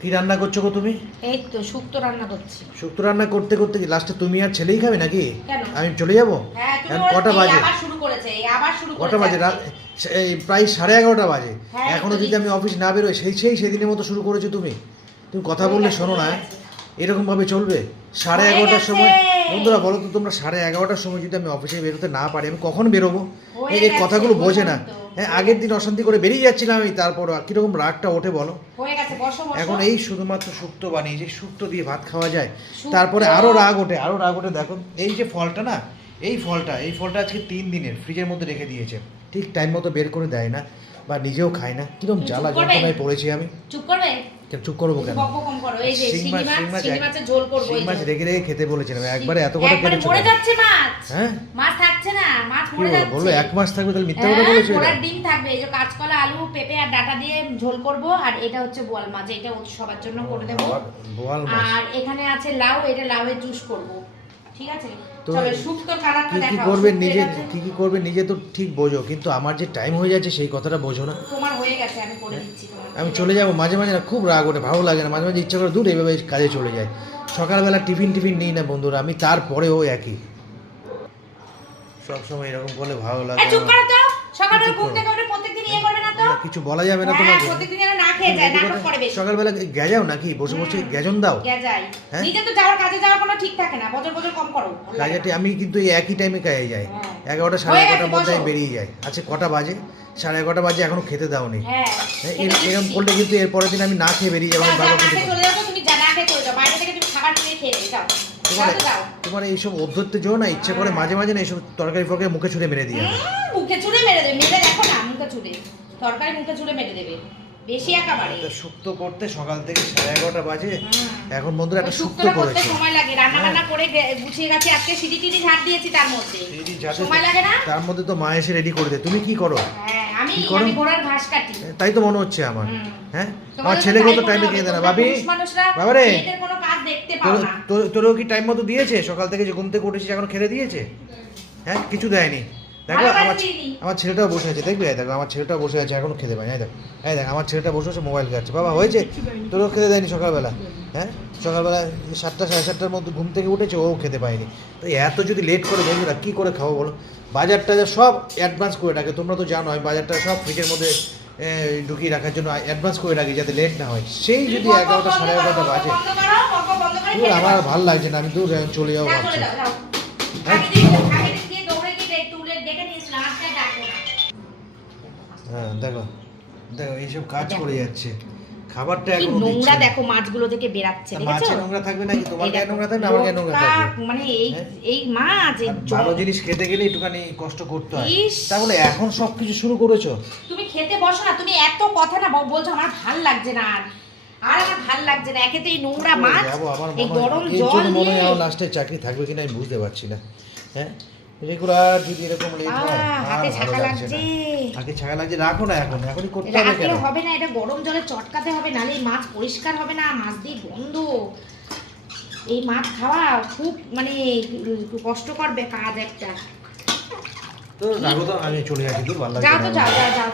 কি রান্না করছ গো তুমি? এই তো শুক্তো রান্না করছি। শুক্তো রান্না করতে করতে কি লাস্টে তুমি আর ছেলেই খাবে নাকি? আমি চলে যাব? হ্যাঁ কটা বাজে? আবার শুরু করেছে এই আবার শুরু কটা বাজে? রাত এই প্রায় সাড়ে এগারোটা বাজে। হ্যাঁ, এখনও যদি আমি অফিস না বেরোই সেই সেই সেদিনের মতো শুরু করেছ তুমি। তুমি কথা বললে শোনো না এরকমভাবে এরকম ভাবে চলবে? সাড়ে হয়ে এগারোটার সময় বন্ধুরা বলো তো তোমরা সাড়ে এগারোটার সময় যদি আমি অফিসে বেরোতে না পারি আমি কখন বেরোবো? হয়ে এই কথাগুলো বোঝে না। হ্যাঁ আগের দিন অশান্তি করে বেরিয়ে যাচ্ছিলাম আমি তারপর কীরকম রাগটা ওঠে বলো? এখন এই শুধুমাত্র শুক্তো বানিয়ে যে শুক্তো দিয়ে ভাত খাওয়া যায় তারপরে আরও রাগ ওঠে আরও রাগ ওঠে। দেখো এই যে ফলটা না এই ফলটা এই ফলটা আজকে তিন দিনের ফ্রিজের মধ্যে রেখে দিয়েছে। ঠিক টাইম মতো বের করে দেয় না। বা নিজেও খায় না। কীরকম জ্বালা যন্ত্রণায় পড়েছি আমি। চুপ করবে? চুপ করব কেন? বকবক কম করো। এই যে শিং মাছ মাছ শিং মাছ শিঙি এক- মাছের ঝোল করব শিং এই মাছ যে। রেখে রেখে খেতে বলেছিলাম। একবারে এত কটা একবারে কেটেছো যাচ্ছে মাছ। হ্যাঁ? মাছ থাকছে না মাছ মরে যাচ্ছে। বলল এক মাস থাকবে তাহলে মিথ্যা কথা বলেছ ঘোড়ার ডিম থাকবে। এই যে কাঁচকলা আলু পেঁপে আর ডাটা দিয়ে ঝোল করব। আর এটা হচ্ছে বোয়াল মাছ। এটা সবার জন্য করে দেবো। আর এখানে আছে লাউ। এটা লাউয়ের জুস করব। ঠিক আছে? তো কি কি করবে নিজে এটা- কি কি করবে নিজে তো ঠিক বোঝো কিন্তু আমার যে টাইম হয়ে যাচ্ছে সেই কথাটা বোঝো না। তোমার হয়ে গেছে আমি করে দিচ্ছি আমি চলে যাব মাঝে মাঝে না খুব রাগ ওঠে ভালো লাগে না মাঝে মাঝে ইচ্ছা করে দূর এইভাবে কাজে চলে যায়। সকালবেলা টিফিন টিফিন নিই না বন্ধুরা আমি তারপরেও একই। সবসময় এরকম করলে ভালো লাগে সকালে ঘুম থেকে উঠে প্রত্যেকদিন ইয়ে করবে না তো? কিছু বলা যাবে না হ্যাঁ তোমাকে প্রত্যেকদিন যেন না খেয়ে যায় নাটক করে বেশি। সকালবেলা গেজাও নাকি? বসে বসে গ্যাজন দাও? গেজাই। হ্যাঁ? নিজে তো যাওয়ার কাজে যাওয়ার কোনো ঠিক থাকে না বছর বছর কম করো। কাজেটি আমি কিন্তু এই একই টাইমে কাজে যাই। হ্যাঁ। এগারোটা সাড়ে হয়ে এগারোটার মধ্যে আমি বেরিয়ে যাই। আচ্ছা কটা বাজে? সাড়ে এগারোটা বাজে এখনও খেতে দাওনি। হ্যাঁ হ্যাঁ, এর- এরকম। করলে কিন্তু এর পরের দিন আমি না খেয়ে বেরিয়ে যাব বাবা না তোমার এইসব অধ্যত্তে জো না ইচ্ছে করে মাঝে মাঝে না এইসব তরকারি ফরকারি মুখে ছুঁড়ে মেরে দিয়ে চুড়ে মেরে দেবে। মেরে দেখো না মুখে চুড়ে। তরকারি মুখে চুড়ে মেরে দেবে। বেশি একেবারে। শুক্তো করতে সকাল থেকে সাড়ে এগারোটা বাজে। এখন বন্ধুরা একটা শুক্তো করতে করেছে। সময় লাগে। রান্না বান্না করে গুছিয়ে গেছে। আজকে সিঁড়ি টিড়ি ঝাড় দিয়েছি তার মধ্যে। সময় লাগে না? তার মধ্যে তো মা এসে রেডি করে দেয়। তুমি কি করো? হ্যাঁ আমি আমি ঘোড়ার ঘাস কাটি। তাই তো মনে হচ্ছে আমার। হ্যাঁ? আমার ছেলেকেও তো টাইমে দিয়ে খেয়ে দেয় না। হবে, ভাবি মানুষরা বাবারে। মেয়েদের কোনো কাজ দেখতে পাও না। তোর- তোরও কি টাইম মতো দিয়েছে? সকাল থেকে যে ঘুম থেকে উঠেছিস এখন খেলে দিয়েছে? হ্যাঁ? কিছু দেয়নি? দেখো আমার। আমার ছেলেটাও বসে আছে দেখবি? এই দেখো আমার ছেলেটাও বসে আছে এখনও খেতে পায় দেখো এই দেখ আমার ছেলেটা বসে আছে মোবাইল খাচ্ছে বাবা হয়েছে? তোরও খেতে দেয়নি সকালবেলা হ্যাঁ? সকালবেলা সাতটা সাড়ে সাতটার মধ্যে ঘুম থেকে উঠেছে ও খেতে পায়নি। তো এত যদি লেট করে বন্ধুরা কী করে খাব বলো? বাজার টাজার সব অ্যাডভান্স করে রাখে তোমরা তো জানো আমি বাজারটা সব ফ্রিজের মধ্যে ঢুকিয়ে রাখার জন্য অ্যাডভান্স করে রাখি যাতে লেট না হয়। সেই যদি এগারোটা সাড়ে এগারোটা বাজে। আমার। ভালো লাগছে না আমি দূর চলে যাব যাও, ভাবছি ডেকে নিয়েছিলাম, আজকে ডাকবো না। হ্যাঁ দেখো দেখো এইসব কাজ করে যাচ্ছে। খাবারটা এখন নোংরা দেখো মাছগুলো থেকে বেরাচ্ছে মাছের নোংরা থাকবে নাকি? তোমার গায়ে নোংরা থাকবে আমার গায়ে নোংরা থাকবে। মানে এই হ্যাঁ? এই মাছ এই আর জল- ভালো জিনিস খেতে গেলে একটুখানি কষ্ট করতে হয়। তাহলে এখন সব কিছু শুরু করেছ? তুমি খেতে বসো না তুমি এত কথা না বলছো আমার ভালো লাগছে না আর। আর আমার ভালো লাগছে না একে তো এই নোংরা মাছ এই গরম জল দিয়ে লাস্টে চাকরি থাকবে কিনা আমি বুঝতে পারছি না। হ্যাঁ? রেগুলার যদি এরকম লেট হয়। হাতে ছাকা লাগছে লাগছে। হাতে ছাকা লাগছে রাখো না এখন এখনই করতে হবে কেন? হবে না এটা গরম জলে চটকাতে হবে নালে মাছ পরিষ্কার হবে না মাছ দিয়ে গন্ধ। এই মাছ খাওয়া খুব মানে কষ্টকর কাজ একটা। তো রাখো তো আমি চলে যাচ্ছি দূর ভালো যাও তো যাও যাও যাও যাও।